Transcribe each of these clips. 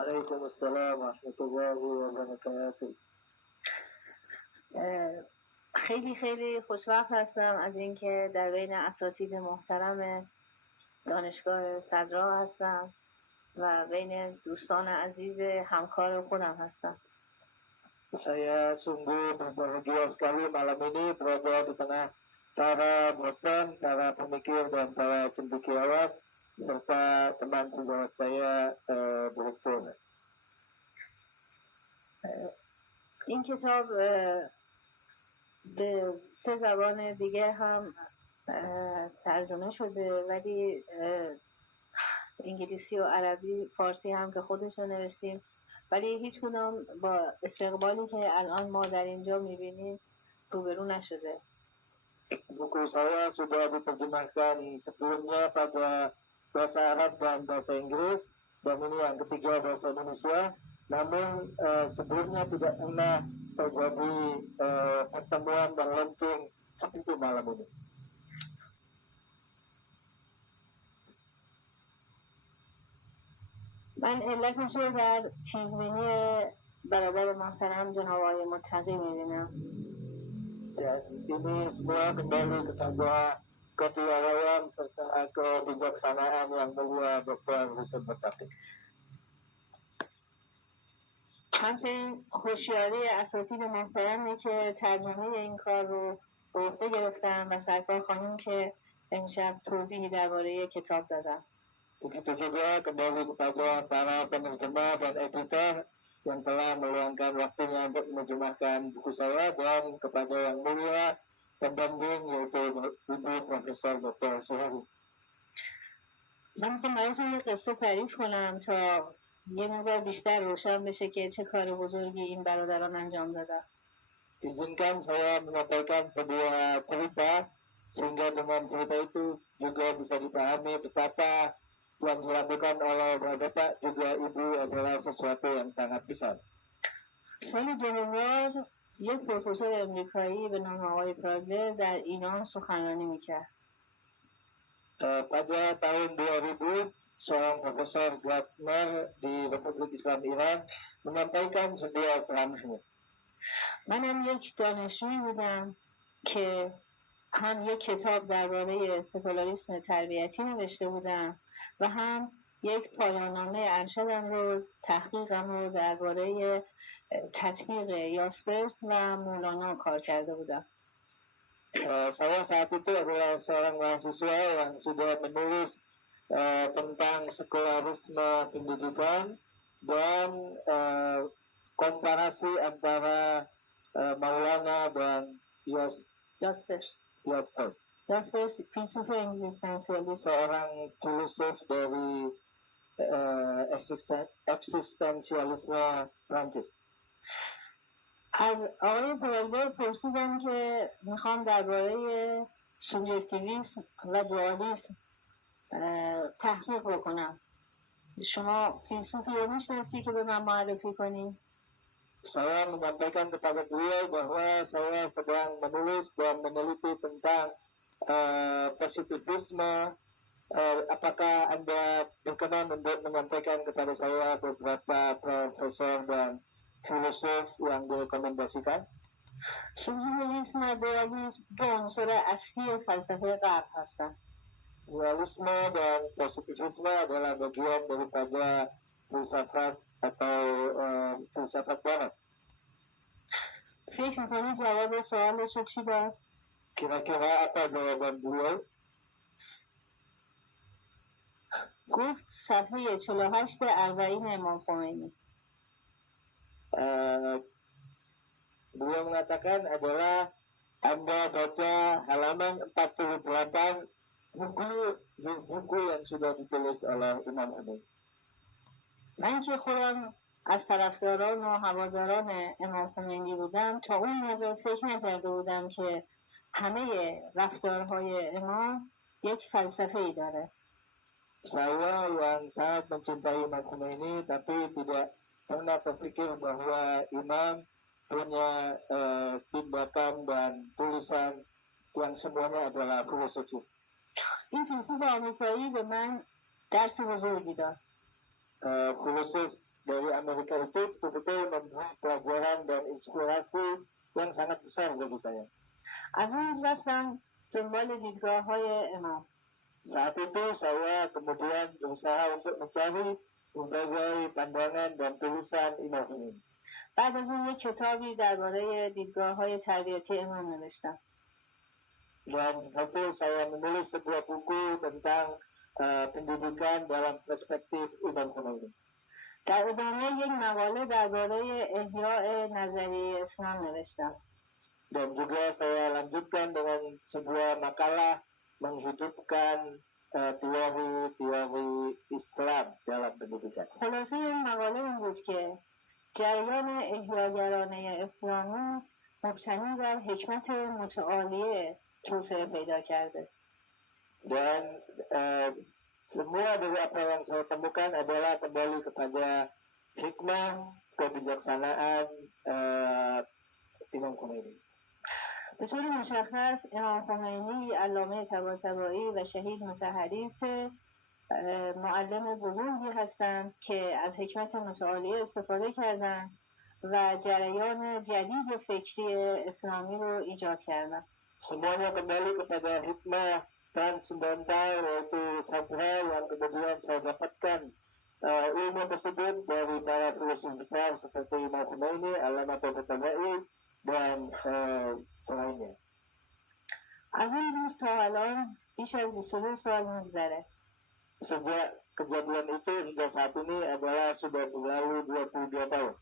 علیکم السلام ورحمة الله وبرکاته. خیلی خیلی خوشوقت هستم از اینکه در بین اساتید محترم دانشگاه صدرا هستم و بین دوستان عزیز همکار خودم هستم. Saya sungguh berbahagia sekali malam ini berada di tengah para dosen, para pemikir dan para cendekiawan serta teman sejawat saya direktur. این کتاب به 3 زبان دیگه هم ترجمه شده، ولی انگلیسی و عربی، فارسی هم که خودشون نوشتیم، ولی هیچ کدام با استقبالی که الان ما در اینجا میبینیم روبرو نشده. Buku saya sudah diterjemahkan sebelumnya pada bahasa Arab dan bahasa Inggris, dan ini yang ketiga bahasa Indonesia. Namun sebelumnya tidak pernah terjadi pertemuan dan launching seperti malam ini. من علتش رو در تیزبینی برادر محترم جناب آقای متقی میبینم. Dan ini semua kembali kepada kepiawaian serta kebijaksanaan yang mulia Dr. Hussein Muttaqi. همچنین هوشیاری اساتید محترمی که ترجمه این کار رو به عهده گرفتن و سرکار خانم که امشب توضیحی درباره کتاب دادن. Begitu juga kembali kepada para penerjemah dan editor yang telah meluangkan waktunya untuk menerjemahkan buku saya, dan kepada yang mulia pembimbing yaitu Ibu Profesor Dr. Suhaili. من میخوام براتون یه قصه تعریف کنم تا یه مقدار بیشتر روشن بشه که چه کار بزرگی این برادران انجام دادن. Izinkan saya menyampaikan sebuah cerita sehingga dengan cerita itu juga bisa dipahami betapa yang dilakukan oleh Bapak juga Ibu adalah sesuatu yang sangat besar. سال 2000 یک پروفسور امریکایی به نام آقای پراگلر در ایران سخنرانی میکرد. Pada tahun 2000, seorang Profesor Gardner di Republik Islam Iran menyampaikan sebuah ceramahnya. منم یک دانشجویی بودم که هم یک کتاب درباره سکولاریسم تربیتی نوشته بودم و هم یک پایان‌نامه ارشدم رو، تحقیقم رو درباره تطبیق یاسپرس و مولانا کار کرده بودم. Saya saat itu adalah seorang mahasiswa yang sudah menulis tentang sekularisme pendidikan dan komparasi antara Maulana dan یاسپرس. Jaspers, فیلسوف اگزیستانسیالیست، seorang filosof dari eksistensialisme Prancis. از آقای پراگلر پرسیدم که میخوام درباره سوبژکتیویسم و دوالیسم تحقیق بکنم. شما فیلسوفی رو میشناسی که به من معرفی کنی؟ Saya menyampaikan kepada beliau bahwa saya sedang menulis dan meneliti tentang positivisme. Apakah Anda berkenan untuk menyampaikan kepada saya beberapa profesor dan filosof yang direkomendasikan? سوبژکتیویسم و دوالیسم دو عنصر اصلی فلسفه غرب هستند. Dualisme dan positivisme adalah bagian daripada filsafat atau filsafat barat. فکر میکنی جواب سوالش رو چی داد؟ Kira-kira apa jawaban beliau? گفت صفحه 48 اربعین امام خمینی. Beliau mengatakan adalah Anda baca halaman 48 buku yang sudah ditulis oleh Imam Khomeini. من که خودم از طرفداران و هواداران امام خمینی بودم، تا اون موقع فکر نکرده بودم که همه رفتارهای امام یک فلسفه‌ای داره. Saya yang sangat mencintai Imam Khomeini tapi tidak pernah berpikir bahwa Imam punya tindakan dan tulisan yang semuanya adalah filosofis. این فیلسوف آمریکایی به من درس بزرگی داد. Filosof dari Amerika itu betul-betul memberi pelajaran dan inspirasi yang sangat besar bagi saya. از اون رفتم دنبال دیدگاه‌های امام. Saat itu saya kemudian berusaha untuk mencari berbagai pandangan dan tulisan Imam Khomeini. بعد از اون یک کتابی درباره دیدگاه‌های تربیتی امام نوشتم. Dan hasil saya menulis sebuah buku tentang pendidikan dalam perspektif Imam Khomeini. در ادامه یک مقاله درباره احیاء نظریه اسلام نوشتم. Dan juga saya lanjutkan dengan sebuah makalah menghidupkan teori-teori Islam dalam pendidikan. خلاصه این مقاله این بود که جریان احیاگرانه اسلامی مبتنی بر حکمت متعالیه توسعه پیدا کرده. Dan semua dari apa yang saya temukan adalah kembali kepada hikmah kebijaksanaan Imam Khomeini. به طور مشخص امام خمینی علامه طباطبایی و شهید مطهریس معلم بزرگی هستند که از حکمت متعالیه استفاده کردند و جریان جدید فکری اسلامی رو ایجاد کردند. Semuanya kembali kepada hikmah transcendental yaitu sabra yang kemudian saya dapatkan ilmu tersebut dari para filsuf besar seperti Imam Khomeini, Allamah Tabatabai dan selainnya. از اون روز تا الان بیش از 22 سال میگذره. Sejak kejadian itu hingga saat ini adalah sudah berlalu 22 tahun.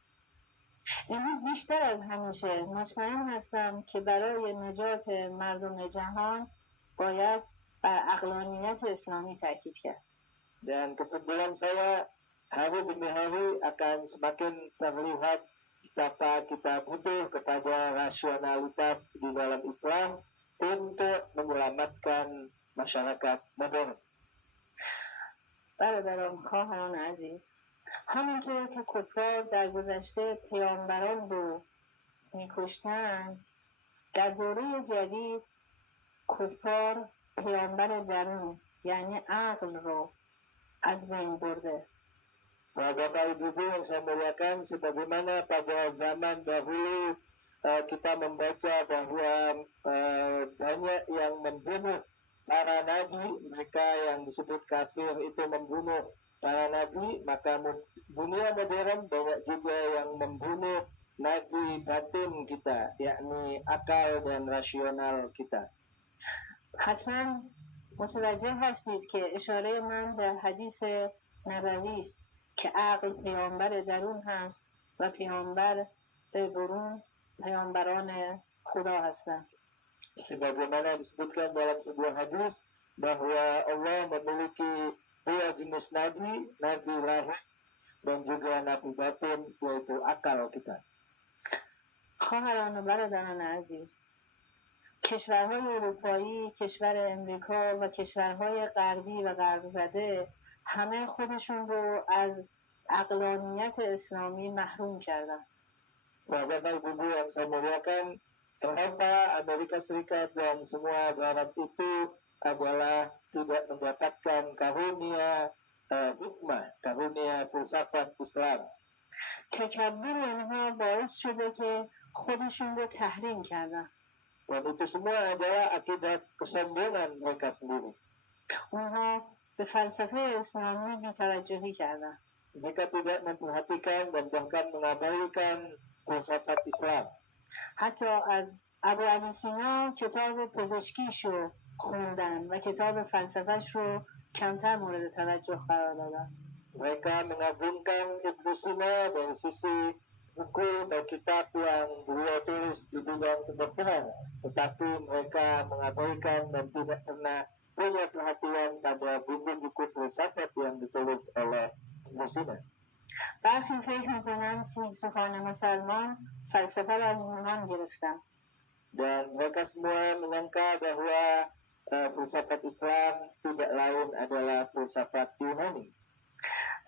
امروز بیشتر از همیشه مطمئن هستم که برای نجات مردم جهان باید بر عقلانیت اسلامی تاکید کرد. Dan kesimpulan saya hari demi hari akan semakin terlihat betapa kita butuh kepada rasionalitas di dalam Islam untuk menyelamatkan masyarakat modern. برادران خواهران عزیز، همونطور که کفار در گذشته پیامبران رو میکشتن، در دوره جدید کفار پیامبر درون یعنی عقل رو از بین برده. Bapak Ibu yang saya muliakan, sebagaimana pada zaman dahulu kita membaca bahwa banyak yang membunuh para nabi, mereka yang disebut kafir itu membunuh para nabi, maka dunia modern banyak juga yang membunuh nabi batin kita, yakni akal dan rasional kita. حتما متوجه هستید که اشاره من به حدیث نبوی است که عقل پیامبر درون هست و پیامبر برون پیامبران خدا هستند. Sebagaimana disebutkan dalam sebuah hadis bahwa Allah memiliki dua jenis nabi, nabi lahir dan juga nabi batin, yaitu akal kita. خواهران و برادران عزیز، کشورهای اروپایی، کشور امریکا و کشورهای غربی و غرب زده همه خودشون رو از عقلانیت اسلامی محروم کردن. Bapak Ibu yang saya muliakan, kenapa Amerika Serikat dan semua Barat itu adalah tidak mendapatkan karunia hikmah, karunia filsafat Islam? تکبر اونها باعث شده که خودشون رو تحریم کردن. Dan itu semua adalah akibat kesombongan mereka sendiri. اونها به فلسفه اسلامی بی‌توجهی کردن. Mereka tidak memperhatikan dan bahkan mengabaikan filsafat Islam. حتی از ابو علی سینا کتاب پزشکیش رو خوندن و کتاب فلسفهش رو کمتر مورد توجه قرار دادن. Mereka mengagungkan Ibnu Sina dari sisi buku dan kitab yang beliau tulis di bidang kedokteran, tetapi mereka mengabaikan dan tidak pernah punya perhatian pada buku-buku filsafat yang ditulis oleh Ibnu Sina. برخی فکر میکنن فیلسوفان مسلمان فلسفه رو از یونان گرفتن. Dan mereka semua menyangka bahwa filsafat Islam tidak lain adalah filsafat Yunani.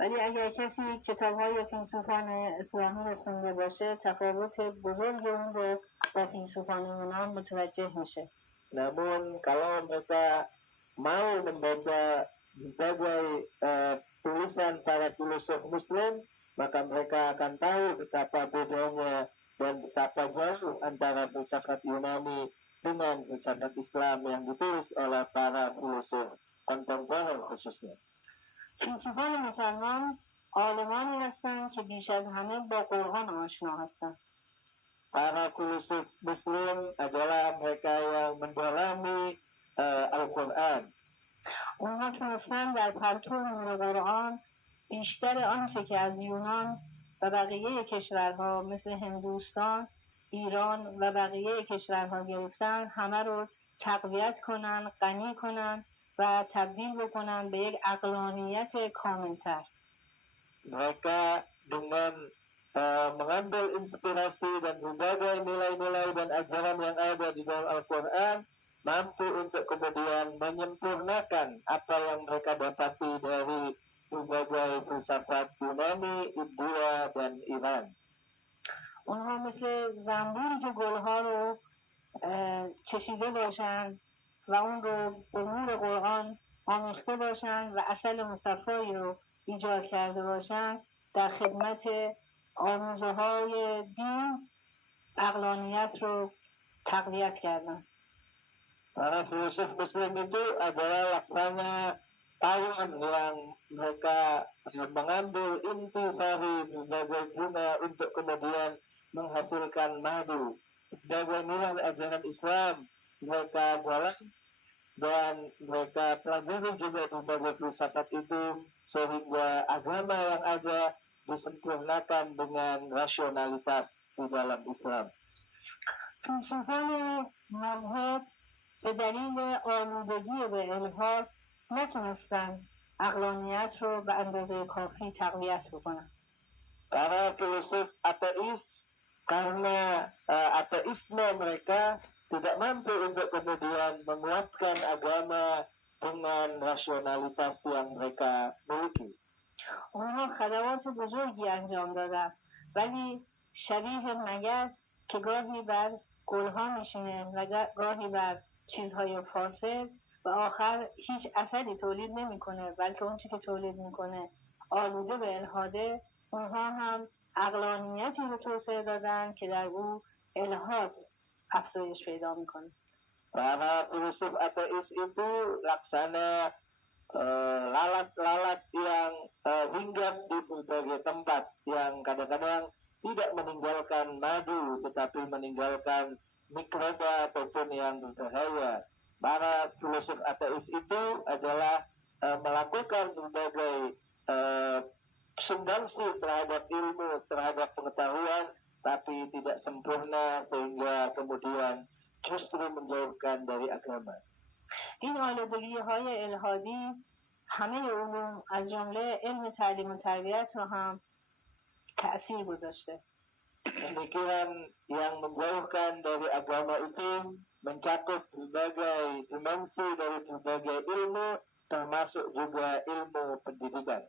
ولی اگر کسی کتاب‌های فیلسوفان اسلامی رو خونده باشه تفاوت بزرگ اون رو با فیلسوفان یونان متوجه میشه. Namun kalau mereka mau membaca berbagai tulisan para filosof Muslim, maka mereka akan tahu betapa bedanya dan betapa jauh antara filsafat Yunani dengan filsafat Islam yang ditulis oleh para filosof kontemporer khususnya. فیلسوفان مسلمان عالمانی هستند که بیش از همه با قرآن آشنا هستند. Para filosof Muslim adalah mereka yang mendalami Al-Quran. اونها تونستن در پرتو نور قرآن بیشتر آنچه که از یونان و بقیه کشورها مثل هندوستان، ایران و بقیه کشورها گرفتن همه رو تقویت کنن، غنی کنن و تبدیل بکنن به یک عقلانیت کاملتر. Mereka dengan mengambil inspirasi dan berbagai nilai-nilai dan ajaran yang ada di dalam Al-Quran mampu untuk kemudian menyempurnakan apa yang mereka dapati dari berbagai filsafat Yunani, India dan Iran. اونها مثل زنبوری که گلها رو چشیده باشن و اون رو به نور قرآن آمیخته باشن و عسل مصفایی رو ایجاد کرده باشن در خدمت آموزه های دین عقلانیت رو تقویت کردن. Para filosof Muslim itu adalah laksana tawon yang mereka mengambil intisari berbagai bunga untuk kemudian menghasilkan madu. Berbagai nilai ajaran Islam mereka dalam dan mereka pelajari juga berbagai filsafat itu sehingga agama yang ada disempurnakan dengan rasionalitas di dalam Islam. فیلسوفان مذهب به دلیل آلودگی به الحاد نتونستن عقلانیت رو به اندازه کافی تقویت بکنن. Para filosof ateis karena ateisme mereka tidak mampu untuk kemudian menguatkan agama dengan rasionalitas yang mereka miliki. اونها خدمات بزرگی انجام دادن ولی شبیه مگس که گاهی بر گلها میشینه و گاهی بر چیزهای فاسد و آخر هیچ اثری تولید نمیکنه بلکه اون چی که تولید میکنه آلوده به الحاده. اونها هم عقلانیتی رو توسعه دادن که در او الحاد افزایش پیدا میکنه. Para filosof ateis itu laksana lalat-lalat yang hinggap di berbagai tempat yang kadang-kadang tidak meninggalkan madu tetapi meninggalkan mikroba ataupun yang berbahaya. Para filosof ateis itu adalah melakukan berbagai sumbangsi terhadap ilmu, terhadap pengetahuan, tapi tidak sempurna sehingga kemudian justru menjauhkan dari agama. این آلودگی های الحادی همه علوم از جمله علم تعلیم و تربیت رو هم تأثیر گذاشته. Pemikiran yang menjauhkan dari agama itu mencakup berbagai dimensi dari berbagai ilmu termasuk juga ilmu pendidikan.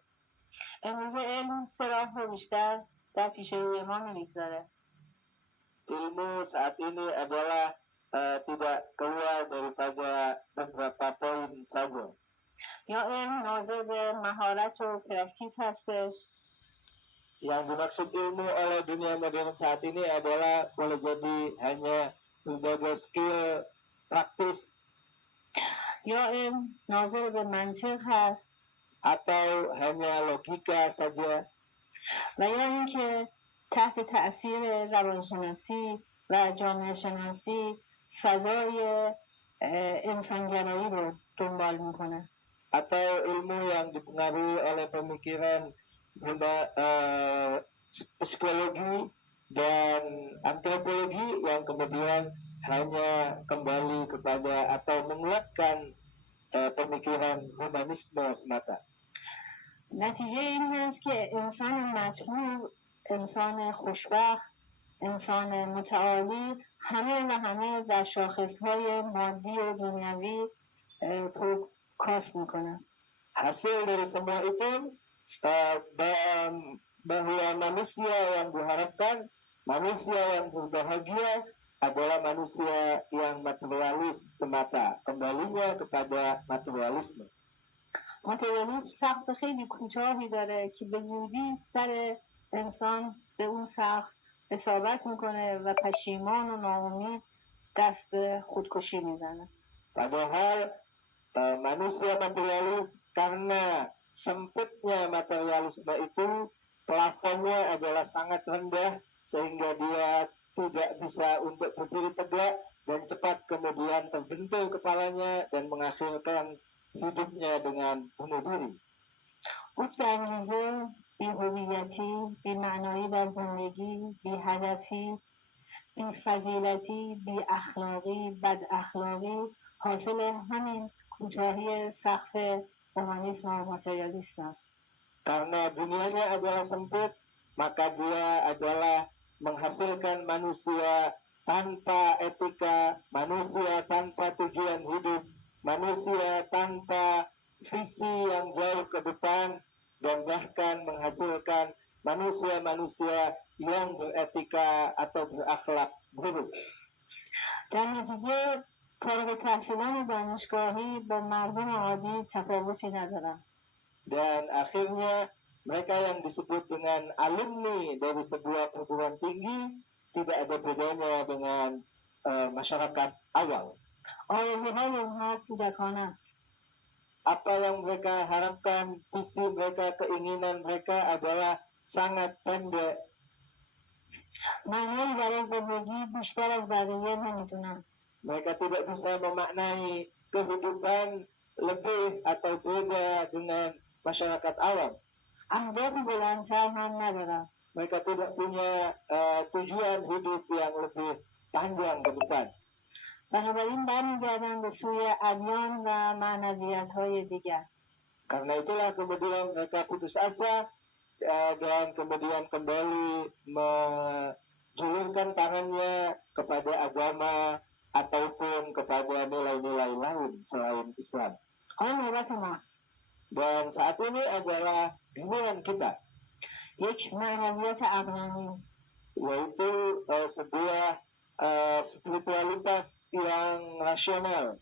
امروزه علم سه راه رو بیشتر در پیش روی ما نمیگذاره. Ilmu saat ini adalah tidak keluar daripada beberapa poin saja. یا علم ناظر به مهارت و پرکتیس هستش. Yang dimaksud ilmu oleh dunia modern saat ini adalah boleh jadi hanya berbagai skill praktis. یا علم ناظر به منطق هست. Atau hanya logika saja. و یا اینکه تحت تأثیر روانشناسی و جامعه شناسی فضای انسانگرایی رو دنبال میکنه. Atau ilmu yang dipengaruhi oleh pemikiran psikologi dan antropologi yang kemudian hanya kembali kepada atau menguatkan pemikiran humanisme semata. نتیجه این هست که انسان مسئول، انسان خوشبخت، انسان متعالی همه در شاخصهای مادی و دنیوی پروکاست میکنن. Hasil dari semua itu bahwa manusia yang diharapkan, manusia yang berbahagia adalah manusia yang materialis semata, kembalinya kepada materialisme. ماتریالیسم سقف خیلی کوتاهی داره که به زودی سر انسان به اون سقف اصابت میکنه و پشیمان و ناامید دست به خودکشی میزنه. Padahal manusia materialis karena sempitnya materialisme itu plafonnya adalah sangat rendah sehingga dia tidak bisa untuk berdiri tegak dan cepat kemudian terbentur kepalanya dan mengakhirkan hidupnya dengan bunuh diri. افت انگیزه، بی‌هویتی، بی‌معنایی در زندگی، بی‌هدفی، بی‌فضیلتی، بی‌اخلاقی، بداخلاقی حاصل همین کوتاهی سقف هومانیسم و ماتریالیسم است. Karena dunianya adalah sempit, maka dia adalah menghasilkan manusia tanpa etika, manusia tanpa tujuan hidup, manusia tanpa visi yang jauh ke depan, dan bahkan menghasilkan manusia-manusia yang beretika atau berakhlak buruk. در نتیجه فارغ التحصیلان دانشگاهی با مردم عادی تفاوتی ندارند. Dan akhirnya mereka yang disebut dengan alumni dari sebuah perguruan tinggi tidak ada bedanya dengan masyarakat awal. آرزوهای اونها کودکانه است. Apa yang mereka harapkan, visi mereka, keinginan mereka adalah sangat pendek. معنایی برای زندگی بیشتر از بقیه نمیدونن. Mereka tidak bisa memaknai kehidupan lebih atau beda dengan masyarakat awam. اهداف بلندتر هم ندارن. Mereka tidak punya tujuan hidup yang lebih panjang ke depan. بنابراین برمیگردن به سوی ادیان و معنویت‌های دیگر. Karena itulah kemudian mereka putus asa dan kemudian kembali menjulurkan tangannya kepada agama ataupun kepada nilai-nilai lain selain Islam. حالا نوبت ماست. Dan saat ini adalah giliran kita, یک معنویت عقلانی، yaitu sebuah spiritualitas yang rasional,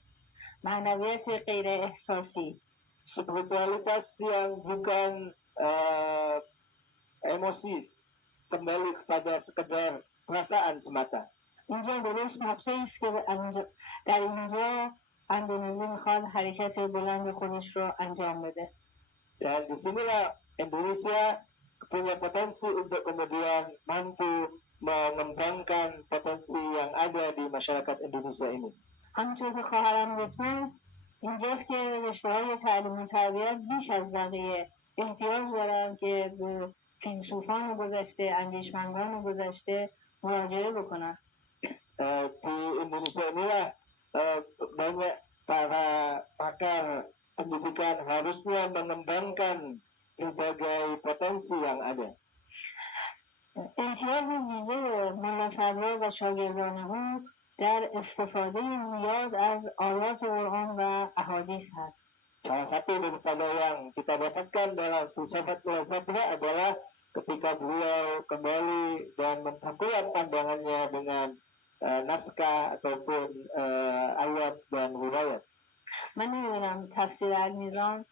معنویت غیر احساسی، spiritualitas yang bukan emosi, kembali kepada sekedar perasaan semata. اینجا درست نقطه‌ای است که در اینجا اندونزی میخواد حرکت بلند خودش رو انجام بده. Dan disinilah Indonesia punya potensi untuk kemudian mampu mengembangkan potensi yang ada di masyarakat Indonesia ini. همونطور که خواهرم گفتن اینجاست که رشته‌های تعلیم و تربیت بیش از بقیه احتیاج دارن که به فیلسوفان گذشته، اندیشمندان گذشته مراجعه بکنن. Di Indonesia inilah banyak para pakar pendidikan harusnya mengembangkan berbagai potensi yang ada. امتیاز ویژه ملا صدرا و شاگردان او در استفاده زیاد از آیات قرآن و احادیث هست. Salah satu daripada yang kita dapatkan dalam filsafat Mula Sadra adalah ketika beliau kembali dan memperkuat pandangannya dengan naskah ataupun ayat dan riwayat. من نمیدونم تفسیر المیزان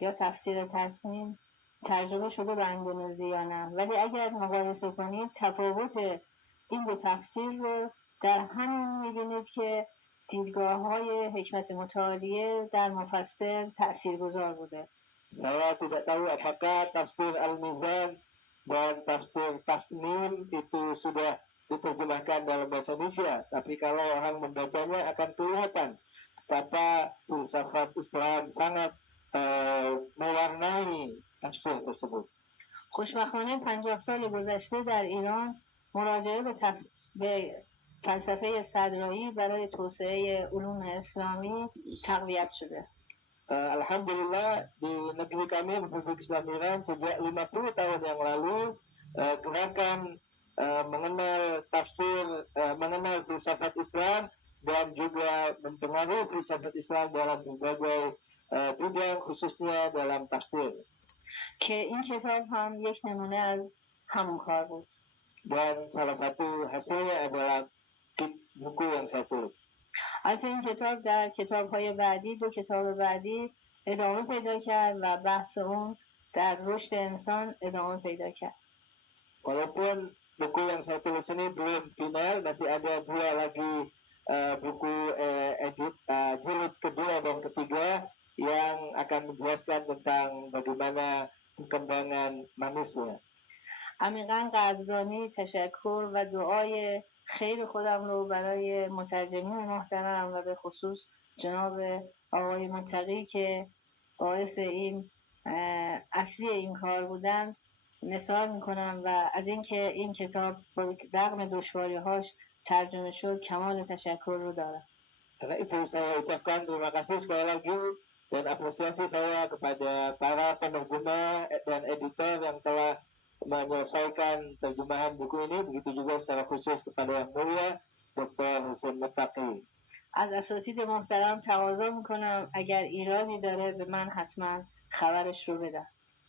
یا تفسیر تصمیم ترجمه شده به اندونزی یا نه، ولی اگر مقایسه کنید تفاوت این دو تفسیر رو در همین می‌بینید که دیدگاه‌های حکمت متعالیه در مفسر تأثیرگذار بوده. Saya tidak tahu apakah tafsir Al-Mizan dan tafsir Tasnim itu sudah diterjemahkan dalam bahasa Indonesia, tapi kalau orang membacanya akan kelihatan betapa filsafat Islam sangat mewarnai tafsir tersebut. خوشبختانه 50 سال گذشته در ایران مراجعه به فلسفه صدرایی برای توسعه علوم اسلامی تقویت شده. Alhamdulillah di negeri kami Republik Islam Iran sejak 50 tahun yang lalu gerakan mengenal tafsir, mengenal filsafat Islam dan juga mempengaruhi filsafat Islam dalam berbagai bidang khususnya dalam tafsir. که این کتاب هم یک نمونه از همون کار بود. Dan salah satu hasilnya adalah buku yang saya tulis. البته این کتاب در کتاب‌های بعدی، 2 کتاب بعدی ادامه پیدا کرد و بحث اون در رشد انسان ادامه پیدا کرد. Walaupun buku yang saya tulis ini belum final, masih ada 2 lagi buku jilid kedua dan ketiga yang akan menjelaskan tentang bagaimana perkembangan manusia. عمیقا قدردانی، تشکر و دعای خیر خودم رو برای مترجمین محترم و به خصوص جناب آقای متقی که باعث این اصلی این کار بودن نثار میکنم و از اینکه این کتاب با رغم دشواری‌هاش ترجمه شد کمال تشکر رو دارم. Karena itu saya ucapkan terima kasih sekali lagi dan apresiasi saya kepada para penerjemah dan editor yang telah menyelesaikan terjemahan buku ini, begitu juga secara khusus kepada Yang Mulia Dr. Hussein Muttaqi. از اساتید محترم تقاضا میکنم اگر ایرانی داره به من حتما خبرش رو بدن.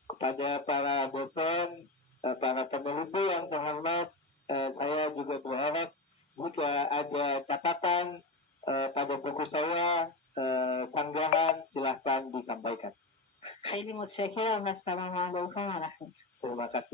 Kepada para dosen, para peneliti yang terhormat, saya juga berharap jika ada catatan pada buku saya, sanggahan, silahkan disampaikan. خیلی متشکرم و السلام علیکم و رحمت الله. Terima kasih.